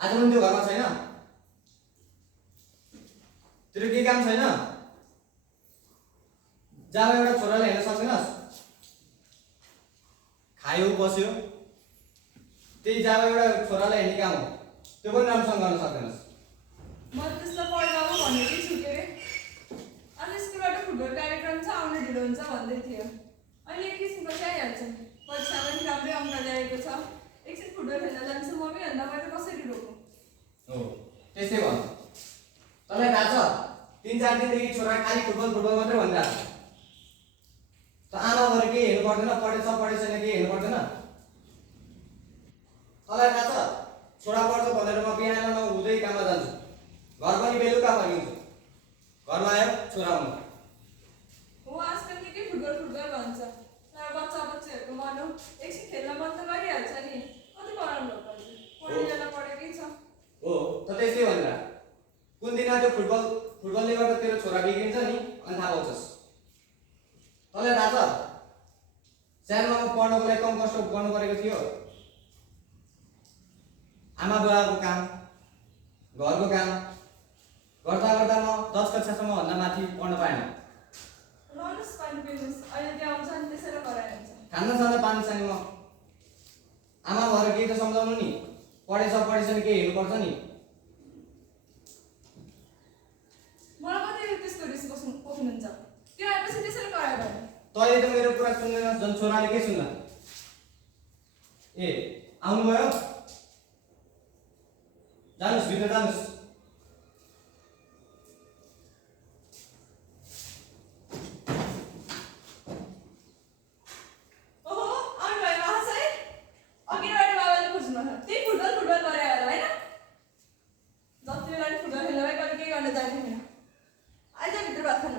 आज पनि त्यो घरमा छैन? तेरो के काम छैन? जाऊ एउटा छोरालाई हेर्न सक्दैनस्? खायो बस्यो त्यही जाऊ एउटा छोरालाई हेर्ने काम हो, त्यो पनि राम्रोसँग गर्न सक्दैनस्। म त्यसलाई पढ्न अब भनेकै छु के रे। अनि स्कुलबाट फुटबल कार्यक्रम छ आउन ढिलो हुन्छ भन्दै थियो। अहिले एक किसिमको चाहिहाल्छ, परीक्षा पनि राम्रै अङ्क ल्याएको छ, एकछिन फुटबल खेल्न जान्छु मम्मी भन्दा मैले कसरी रोकौँ? हो त्यस्तै भन्छ। तँलाई थाहा छ 3-4 दिनदेखि छोरा खालि फुटबल फुटबल मात्रै भनिरहेको छ। त आमाबाट केही हेर्नु पर्दैन, पढेछ छैन केही हेर्नु पर्दैन। तँलाई थाहा छ छोरा पढ्छ भनेर म बिहान नहुँदै काममा जान्छु, घर पनि बेलुका फर्किन्छु। घरमा आयो छोरा हुनु हो आजकल निकै फुटबल फुटबल भन्छ, तर बच्चाहरूको मन हो, एकछिन खेल्न मन त गरिहाल्छ नि, कति पढाउनु पर्छ, पढेर पढेकै छ। हो त त्यस्तै भनेर कुन दिन त्यो फुटबलले गर्दा तेरो छोरा बिग्रिन्छ नि अनि थाहा पाउँछस्। तँलाई थाहा छ सानोमा म पढ्नको लागि कम कष्ट गर्नु परेको थियो। आमा बुवाको काम घरको काम गर्दा गर्दा म 10 कक्षासम्म भन्दा माथि पढ्न पाएन। लड्नुहोस् पानी पिउनुहोस्, अहिले त्यो आउँछ नि त्यसैले कराइहाल्छ। खान सानो पानी सानी म आमा भएर केही त सम्झाउनु नि, पढेछ नि केही हेर्नुपर्छ नि। मलाई कति त्यस्तो रिस पोख्नुहुन्छ, त्यो आएपछि त्यसरी करायो भने तैँले त मेरो कुरा सुन्दैनस्, झन् छोराले के सुन्ला? ए आउनुभयो, जानुहोस् भित्र जानुहोस्। ओहो आउनुभयो महाशय, अघिबाट बाबाले खोज्नुभयो, त्यही फुटबल फुटबल गरे होला होइन? जति बेला फुटबल खेल्न गयो कहिले केही गर्न जाने थिएन। आइज भित्र भात खान।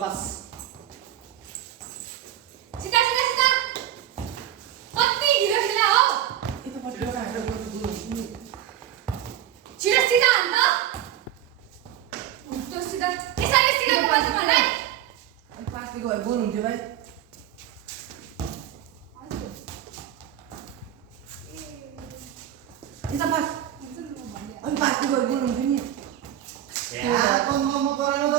पास सीता सीता सीता कति ढिलो खेला हो? छिटो सीधा अन्त उठ्यो सीधा यसरी सीधा बोल्छ मलाई। अनि पास्टेको भए बोल हुन्थ्यो भाइ। यता पास अनि पास्टेको भए बोल हुन्थ्यो नि। म गराउनु त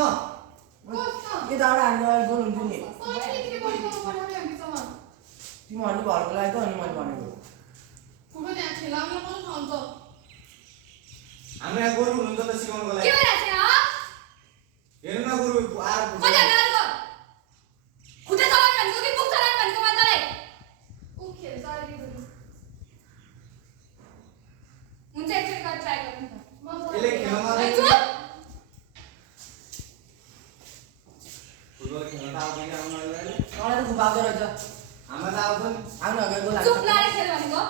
यताबाट हाम्रो अहिले गोल हुन्थ्यो नि। तिमीहरूले घरको लागि त अनि मैले भनेको हाम्रो यहाँ गोरु हुनुहुन्छ त सिकाउनुको लागि। के भइरहेछ यहाँ? हेर्नु न गोरु आएर कता गएको? खुट्टा चलाउनु भनेको कि मुख चलाउनु भनेको म तँलाई? हुन्छ एकचोटि गरेर ट्राई गर्नु त। यसले खेल्न ए, चुप! फुटबल खेल्न त आउँदैन आउनुलाई। तँलाई त खुब आउँदो रहेछ। हाम्रो त आउँछ नि। आउनु अगाडि गोल चुप हाल्छ। लाएर खेल भनेको।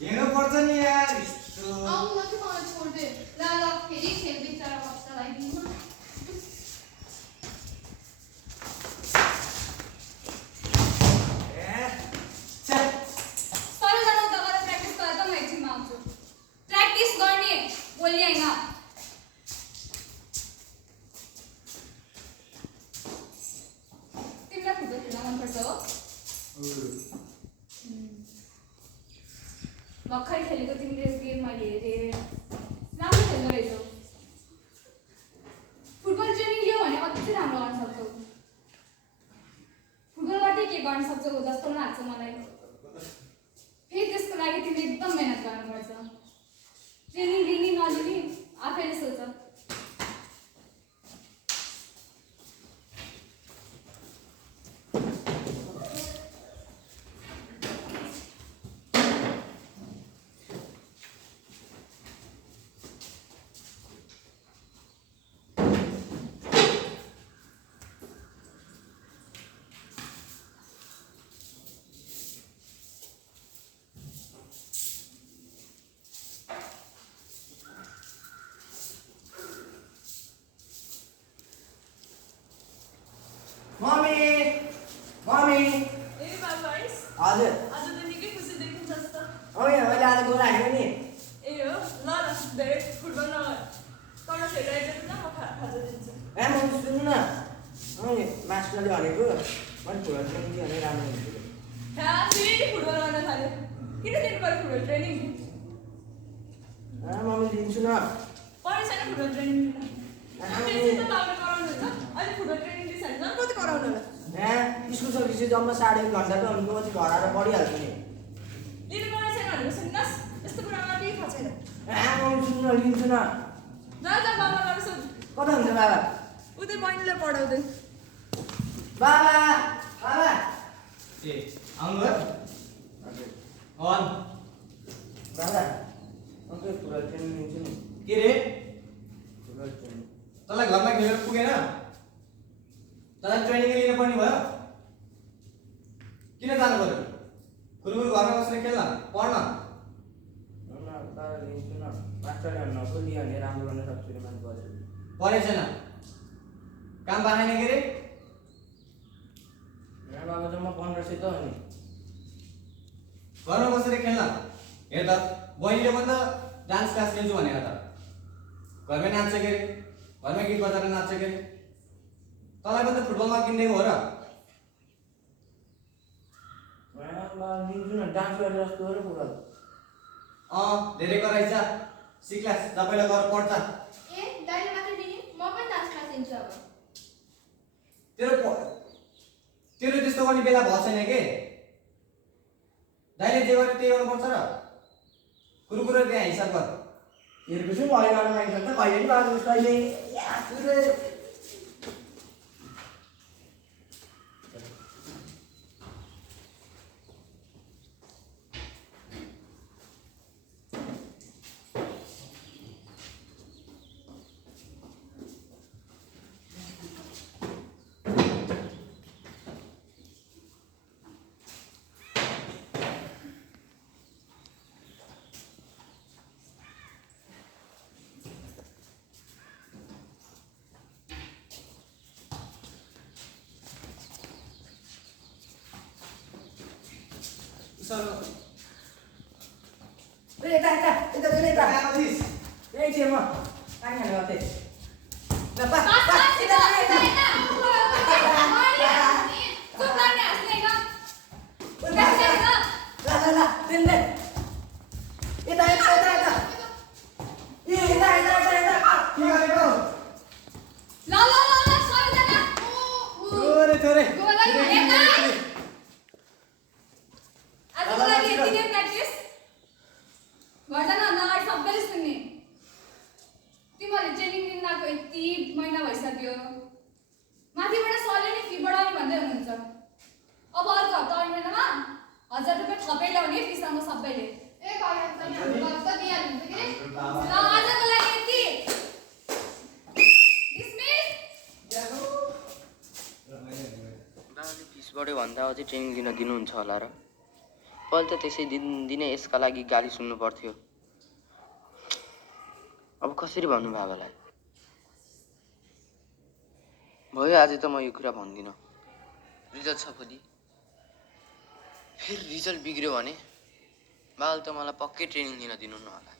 हेर्नु पर्छ नि यार। सबैजना उता गएर प्र्याक्टिस गरेर त म एकछिनमा आउँछु। प्र्याक्टिस गर्ने बोल्ने होइन। तिमीलाई फुटबल खेल्न मनपर्छ हो? भर्खर खेलेको तिमीले गेम मैले हेरेँ, राम्रो खेल्दो रहेछौ। फुटबल ट्रेनिङ लियो भने अझै राम्रो गर्न सक्छौ। फुटबलबाटै के गर्न सक्छौ जस्तो लाग्छ मलाई। फेरि त्यसको लागि तिमीले एकदम मेहनत गर्नुपर्छ। ट्रेनिङ लिने नलिने आफैले सोच। मम्मी मम्मी ए बाबाइस हजुर आज त निकै खुसी देखिन्छ त मम्मी मैले आज गोरा हानेको नि ए हो ल ल धेरै फुटबल नगर तर फेरि आइदिनु न म खाजा दिन्छु ए मम्मी सुन्नु न मम्मी मास्टरले भनेको मैले फुटबल ट्रेनिङ दियो भने राम्रो हुन्थ्यो फेरि फुटबल गर्न थाल्यो किन दिनु पऱ्यो फुटबल ट्रेनिङ मम्मी दिन्छु न पढेको छैन फुटबल ट्रेनिङ दिन त्यसै त तपाईँले गराउनुहुन्छ अहिले फुटबल ट्रेनिङ दिन्छ भने झन् कति गराउनु होला स्कुल सकेपछि जम्मा 1.5 घन्टा त हुनुको पछि घर आएर पढिहाल्छु नि दिनु मलाई छैन भनेको सुन्नुहोस् यस्तो कुरामा केही थाहा छैन मम्मी सुन्नु न लिन्छु न जा जा बाबा गएर सोध कता हुन्छ बाबा उतै बहिनीले पढाउँदै बाबा बाबा ए आउनु अन बाबा अन्त फुटबल ट्रेनिङ दिन्छु नि के रे फुटबल ट्रेनिङ तँलाई घरमा खेलेर पुगेन तँलाई ट्रेनिङ लिनु पर्ने भयो किन जानु पर्यो खुरुखुरु घरमा बसेर खेल्न पढ्न बाबा लिन्छु न मास्टरले भन्नुभएको लियो भने राम्रो गर्न सक्छु नि मान्छे बजेर पढे छैन काम बनाएन के रे बाबा जम्मा 1500 त हो नि घरमा बसेर खेल्न हेर त बहिनीले पनि त डान्स क्लास लिन्छु भनेर त घरमै नाच्छ के रे घरमै गीत बजाएर नाच्छ के रे तँलाई पनि त फुटबलमा किनिदिएको हो र बाबा लिन्छु न डान्स गरेर जस्तो हो र फुटबल धेरै गराइछ सिक्ला सबैलाई गएर पढ्छ ए दाइले मात्र दिने म पनि डान्स क्लास लिन्छु अब तेरो त्यस्तो गर्ने बेला भएको छैन के दाइले जे गर्यो त्यही गर्नुपर्छ र कुरो त्यहाँ हिसाब गर हेरेको छु मैले गर्न माग्छ त कहिले नि बाबा कहिले सर यता आमादिस यही थिएँ म कहाँ खाने गर्थेँ ल बस बस यता यता यता चुप गर्ने हाँस्ने ग ल तिनले यता ए यता के गरेको ल ल ल ल सबैजना थोरै थोरै गोलाई यता आजको लागि यति नै प्र्याक्टिस गर्दैन नगाड सबैले सुन्ने तिमीहरूले ट्रेनिङ लिन गएको यति महिना भइसक्यो माथिबाट सरले नि फी बढाउने भन्दै हुनुहुन्छ अब अर्को हप्ता आउने महिनामा 1000 रुपियाँ थपै ल्याउने फीसँग सबैले ए भइहाल्छ नि हाम्रो गर्छ त दिइहाल्नुहुन्छ के ल आजको लागि यति डिसमिस बाबाले फिस बढ्यो भन्दा अझै ट्रेनिङ दिनुहुन्छ होला र पहिले त त्यसै दिनै यसका लागि गाली सुन्नु पर्थ्यो अब कसरी भन्नु बाबालाई भयो आज त म यो कुरा भन्दिनँ रिजल्ट छ भोलि फेरि रिजल्ट बिग्रियो भने बाबाले त मलाई पक्कै ट्रेनिङ दिनुहुन्न होला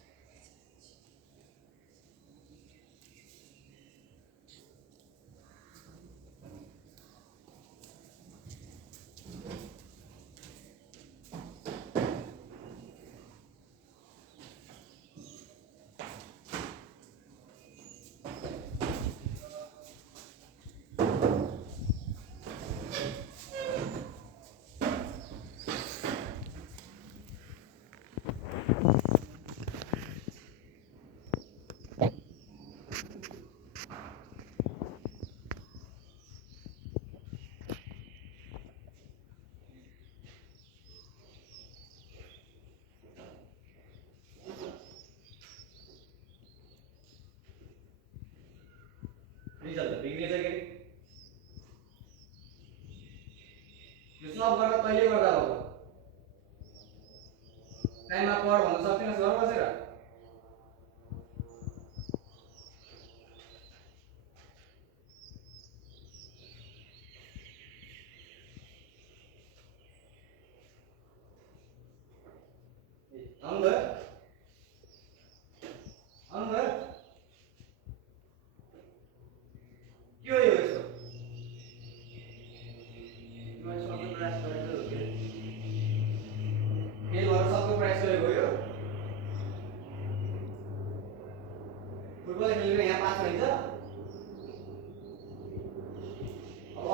रिजल्ट त बिग्रिएछ के यो सब गर्दा तैँले गर्दा हो टाइममा पढ भन्न सक्दैनस् घर बसेर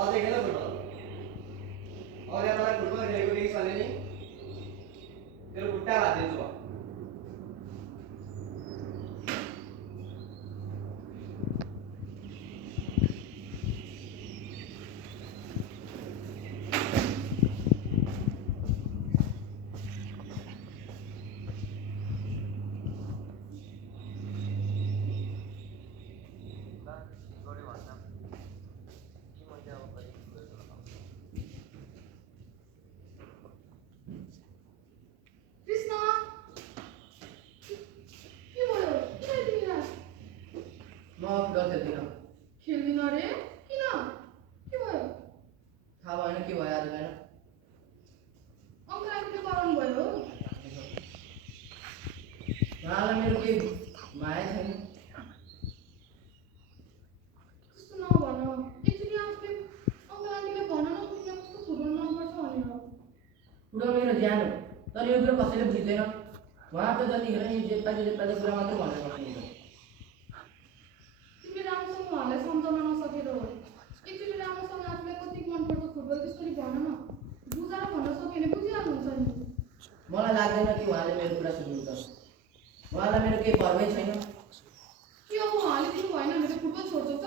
अझै खेल फुटबल और यहाँ तँलाई फुटबल खेलेको देखिस् भने नि तेरो खुट्टा भाँचिदिन्छु म। कृष्ण के भयो किन तिमीलाई म फुटबल खेल्दिनँ। खेल्दिन रे किन के भयो थाहा भएन के भयो आज बिहान। अङ्कल आन्टीले कराउनु भयो उहाँलाई मेरो केही माया छैन। त्यस्तो नभन एकचोटि आफूले अङ्कल आन्टीले भन न तिमीलाई कस्तो फुटबल मनपर्छ भनेर फुटबल मेरो ज्यान हो, तर यो कुरो कसैले बुझ्दैन। उहाँ त जतिखेर यो जेपाली कुरा मात्रै भनेर बस्नुहुन्छ। तिमीले राम्रोसँग उहाँलाई सम्झाउन नसकेर हो एकचोटि राम्रोसँग आफूलाई कति मनपर्छ फुटबल त्यसरी भन न बुझाएर भन्न सक्यो भने बुझिहाल्नुहुन्छ नि मलाई लाग्दैन कि उहाँले मेरो कुरा सुन्नुहुन्छ। उहाँलाई मेरो केही पर्वै छैन। के अब उहाँले दिनु भएन भने फुटबल छोड्छौ त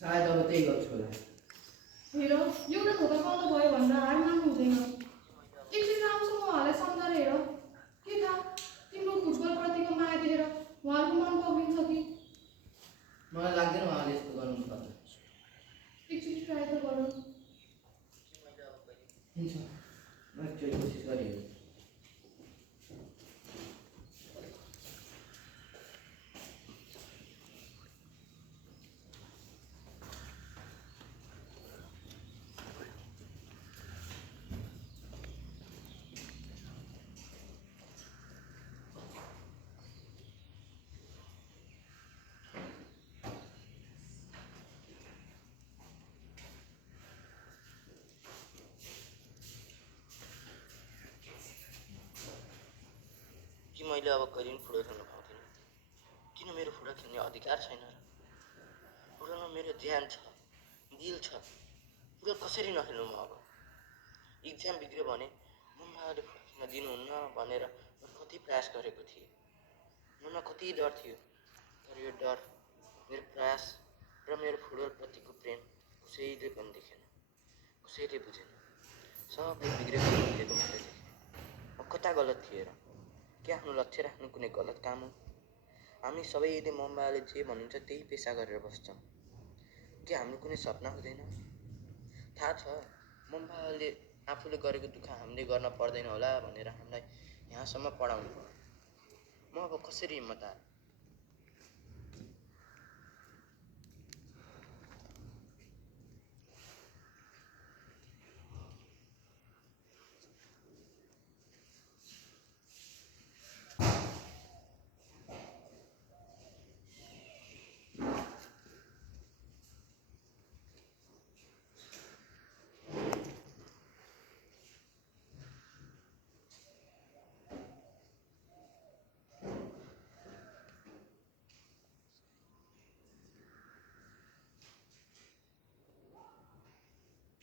सायद अब त्यही गर्छु होला। हेर एउटा धोका पाउँदा भयो भनेर हार मान्नु हुँदैन एकचोटि राम्रोसँग उहाँलाई सम्झाएर हेर के थाहा तिम्रो फुटबलप्रतिको माया देखेर उहाँहरूको मन पग्लिन्छ कि मलाई लाग्दैन उहाँले यस्तो गर्नुहुन्छ। एकचोटि ट्राई त गरौँ हुन्छ, म एकचोटि कोसिस गरिहेर्छु। कि मैले अब कहिले पनि फुटबल खेल्न पाउँदिनँ? किन मेरो फुटबल खेल्ने अधिकार छैन र? फुटबलमा मेरो ज्यान छ, दिल छ। फुटबल कसरी नखेल्नु म अब? इक्जाम बिग्रियो भने मम्माले फुटबल खेल्न दिनुहुन्न भनेर म कति प्रयास गरेको थिएँ। मनमा कति डर थियो, तर यो डर, मेरो प्रयास र मेरो फुटबलप्रतिको प्रेम कसैले पनि देखेन, कसैले बुझेन। सबले बिग्रेको मात्रै देखे। म कता गलत थिएँ र? के आफ्नो लक्ष्य राख्नु कुनै गलत काम हो? हामी सबैले मम्बाले जे भन्नुहुन्छ त्यही पेसा गरेर बस्छौँ। के हाम्रो कुनै सपना हुँदैन? थाहा छ मम्बाले आफूले गरेको दुःख हामीले गर्न पर्दैन होला भनेर हामीलाई यहाँसम्म पढाउनु भयो। म अब कसरी हिम्मत हार?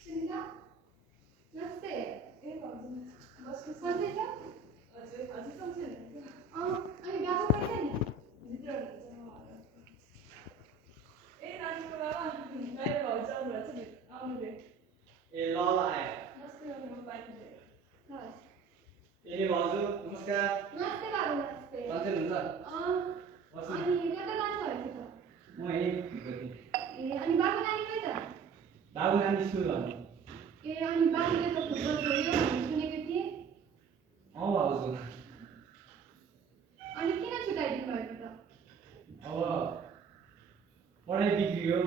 सुनिता नमस्ते ए हजुर बस्नु सन्चै छ हजुर हजुर सम्झिनु अनि बाबु कहिले नि भित्र हुनुहुन्छ ए नानीको बाबा बाहिर घर जाउनु भएको छ आउनु रे ए ल ल आए। बस्नु म बाहिर दिएर हस् ए हजुर नमस्कार। नमस्ते बाबु नमस्ते सन्चै हुनुहुन्छ? अनि कता जानु भएको छ म यहीँ भित्र थिएँ। ए अनि बाबु नानी कही त बाबु नानी स्कुल भन्नु। ए अनि बाबुले त फुटबल छोड्यो भन्ने सुनेको थिएँ अँ भाउजू, अनि किन छुट्याइदिनु भएको त अब पढाइ बिग्रियो।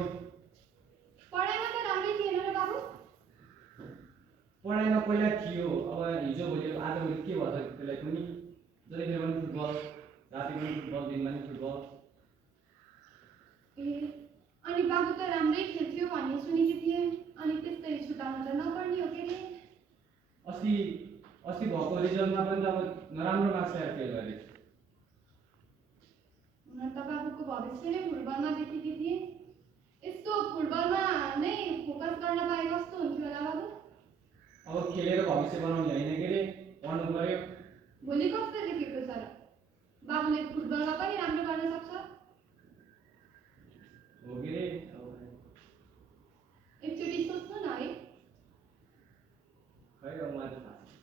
पढाइमा त राम्रै थिएन र बाबु पढाइमा पहिला थियो, अब हिजो भोलि आजभोलि के भन्छ त्यसलाई पनि जतिखेर पनि फुटबल, राति पनि फुटबल, दिनमा पनि फुटबल। ए अनि बाबु त राम्रै खेल्थ्यो भन्ने सुनेको थिएँ अनि त्यस्तै छुटाउनु त नपर्ने हो के रे अस्ति अस्ति भएको रिजल्टमा पनि त अब नराम्रो मार्क्स ल्याएर फेल गरेँ। हुन त बाबुको भविष्य नै फुटबलमा देखेकी थिएँ यस्तो फुटबलमा नै फोकस भविष्य बनाउने होइन के रे, पढ्नु पर्यो। भोलि कस्तो देखेको छ र? बाबुले फुटबलमा पनि राम्रो गर्न सक्छ। हो के रे, एकचोटि सोच्नु न है। खै अब मलाई थाहा छैन।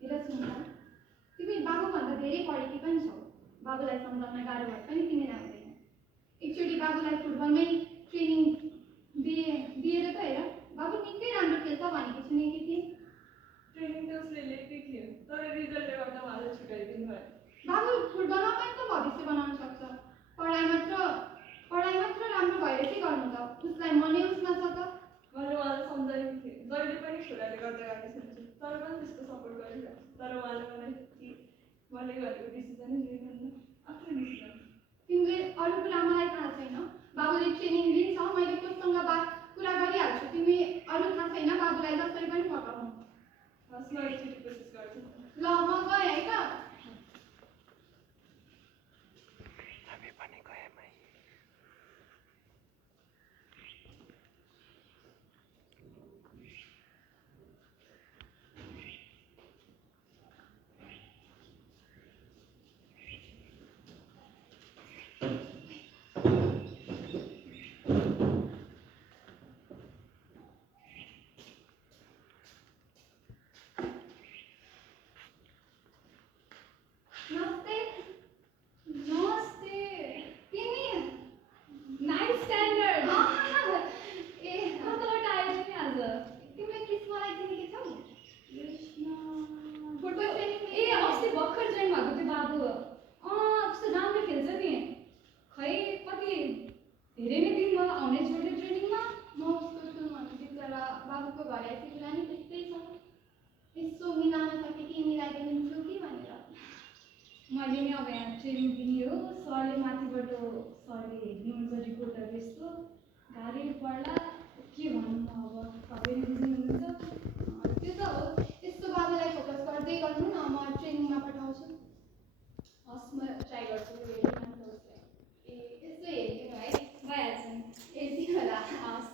हेर सुन त, तिमी बाबुभन्दा धेरै पढेकी पनि छौ। बाबुलाई सम्झाउन गाह्रो भए पनि तिमीलाई आउँदैन। एकचोटि बाबुलाई फुटबलमै ट्रेनिङ दिएर त हेर, बाबु निकै राम्रो खेल्छ भनेकी सुनेकी थिएँ। ट्रेनिङ त उसले लिएकै थियो, तर रिजल्टले गर्दा उहाँले छुट्याइदिनु भयो। बाबु फुटबलमा पनि त भविष्य बनाउन सक्छ। पढाइ मात्र राम्रो भएर के गर्नु त? उसलाई मनै उसमा छ त। मैले उहाँलाई सम्झाएको थिएँ, जहिले पनि छोराले गर्दा गाली सुन्छु, तर पनि त्यसको सपोर्ट गरिरहेको छु। तर उहाँले मलाई कि मैले गरेको डिसिजनै लिनुहुन्न, आफ्नो डिसिजन। तिमीले अरू कुरा मलाई थाहा छैन। बाबुले ट्रेनिङ दिन्छ, मैले कोसँग कुरा गरिहाल्छु। तिमी अरू थाहा छैन, बाबुलाई जसरी पनि फकाउनु। हस्, म एकचोटि कोसिस गर्छु। ल म गएँ है त। हामी पनि गयौँ है। नमस्ते। नमस्ते। तिमी? 9th standard. ए कताबाट आयो तिमी आज? तिमीले कृष्णलाई चिनेकी छौ? Krishna football training. ए अस्ति भर्खर जोइन भएको थियो बाबु। कस्तो राम्रो खेल्छ नि। खै कति धेरै नै दिन भयो आउने छोड्यो ट्रेनिङमा। म उसको सुरुमा बिचरा बाबुको घर आएपछि कुरा नि त्यस्तै छ। यसो मिलाउन सके कि मिलाइदिन्छु कि भनेर मैले नि अब यहाँ ट्रेनिङ दिने हो। सरले माथिबाट सरले हेर्नुहुन्छ रिपोर्टहरू यस्तो गाह्रै पर्ला के भन्नु अब तपाईँले बुझ्नुहुन्छ। त्यो त हो। यस्तो बाबुलाई फोकस गर्दै गर्नु न, म ट्रेनिङमा पठाउँछु। हस्, म ट्राई गर्छु। हेरिदिनु उसलाई। ए यस्तो हेरिदिनु है, भइहाल्छ नि। हेरिदिनु होला। हस्।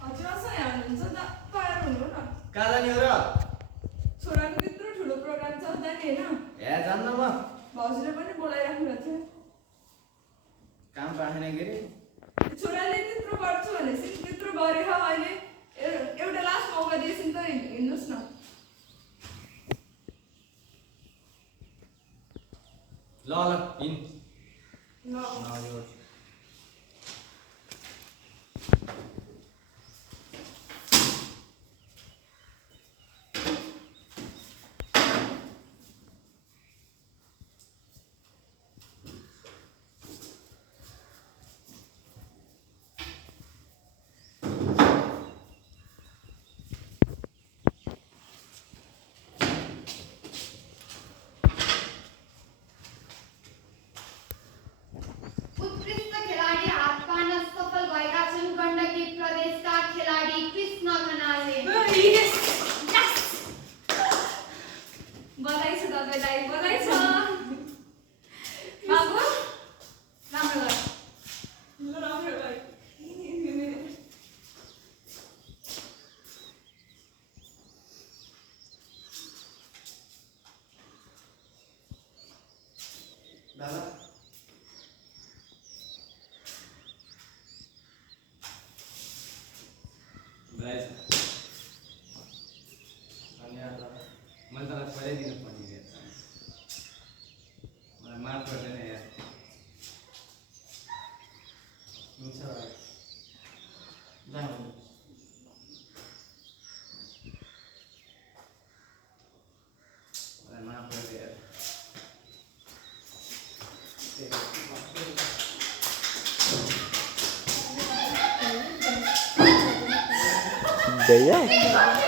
हजुर असै हुनुहुन्छ त तयार हुनु न। कहाँ जाने हो र? छोराको त्यत्रो ठुलो प्रोग्राम छ, जाने होइन? ए जान्न म। भाउजूले पनि बोलाइराख्नु भएको थियो। काम पाएन के रे? छोराले त्यत्रो गर्छु भनेपछि त्यत्रो गरे हो। अहिले एउटा लास्ट मौका दिएपछि त हिँड्नुहोस् न। ल ल हिँड। ल उत्कृष्ट खेलाडी हात पार्न सफल भएका छन् गण्डकी प्रदेशका खेलाडी कृष्ण खनालले। बधाई छ तपाईँलाई, बधाई छ। बाबु राम्रो गर। ल राम्रो भयो। दादा बधाई छ। धन्यवाद दादा। मैले तँलाई पहिल्यै दिनु पर्ने रहेछ। मलाई माफ गर्दैन यार। हुन्छ भाइ। जाऊ। त्यही हो